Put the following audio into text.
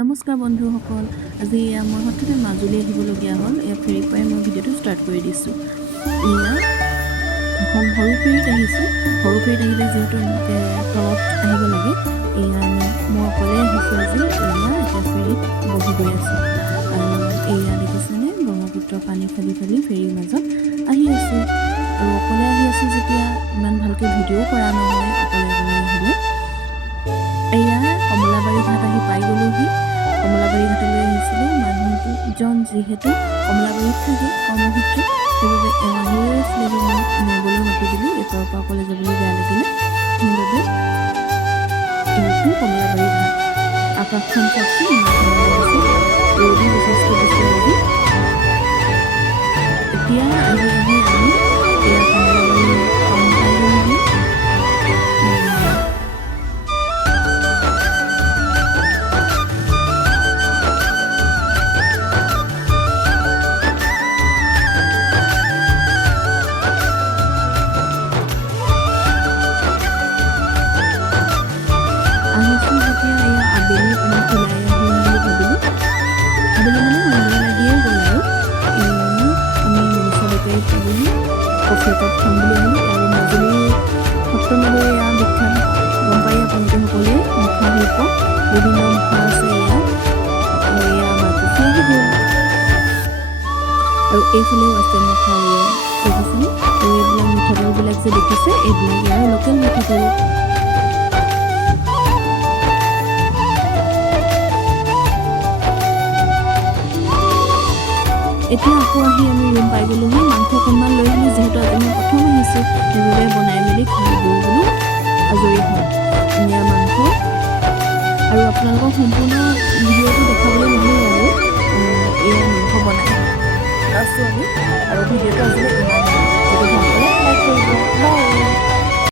নমস্কাৰ বন্ধুসকল, আজি মই হঠাতে মাজুলী আহিবলগীয়া হ'ল। এয়া ফেৰীৰ পৰাই মই ভিডিঅ'টো ষ্টাৰ্ট কৰি দিছোঁ। এয়া এখন সৰু ফেৰীত আহিছোঁ। সৰু ফেৰীত আহিলে যিহেতু এনেকৈ তলত আহিব লাগে, এয়া মই অকলে আহিছোঁ আজি। এয়া এতিয়া ফেৰীত বহি গৈ আছোঁ আৰু এয়া দেখিছেনে ব্ৰহ্মপুত্ৰ পানী ফালি ফালি ফেৰীৰ মাজত আহি আছোঁ। আৰু অকলে আহি আছোঁ যেতিয়া ইমান ভালকৈ ভিডিঅ'ও কৰা নহয় অকলে আহিলে। এয়া কমলাবাৰী ঘাট আহি পাই গ'লোহি। কমলাবাৰী ঘাটলৈ আহিছিলোঁ। মানুহজন যিহেতু কমলাবাৰীত থাকে কৰ্মসূত্ৰে, সেইবাবে এওঁ আহিয়ে আছিলে। মই নগ'লেও মাতি দিলোঁ, এপাৰৰ পৰা অকলে যাবলৈ বেয়া লাগিলে। সেইবাবে এইটো কমলাবাৰী ঘাট। আকাশখন চাওকচোন, ইমান ধুনীয়া লাগিছে। ৰ'দো যথেষ্ট দিছে আজি। এতিয়া আহি আমি এয়া কমলাবাৰী টাউন পাই গ'লোহি। আহিছোঁ যেতিয়া এয়া আবেলি অকণমান ওলাই আহিম বুলি ভাবিলোঁ। আবেলি মানে সন্ধিয়া লাগিয়ে গ'ল আৰু আমি মনীষা বেকাৰীত পালোহি। কফি একাপ খাম বুলি আহিলোঁ। আৰু মাজুলীৰ সত্ৰনগৰী এয়া বিখ্যাত, গম পায় আপোনালোকে সকলোৱে। মুখা শিল্প, বিভিন্ন মুখা আছে এয়া। আৰু এয়া আমাৰ কফি আহি গ'ল। আৰু এইফালেও আছে মুখা এয়া দেখিছেনে। আৰু এইবিলাক মিঠাতেলবিলাক যে দেখিছে, এইবিলাক ইয়াৰ লোকেল মিঠাতেল। এতিয়া আকৌ আহি আমি ৰুম পাই গ'লোহি। মাংস অকণমান লৈ আহিলোঁ, যিহেতু আজি মই প্ৰথম আহিছোঁ, সেইবাবে বনাই মেলি খাই বৈ বোলো আজৰি হওঁ। এয়া মাংস আৰু আপোনালোকক সম্পূৰ্ণ ভিডিঅ'টো দেখাবলৈ নহ'ল আৰু এয়া মাংস বনাই আছোঁ আমি। আৰু ভিডিঅ'টো আজিলৈ ইমানেই।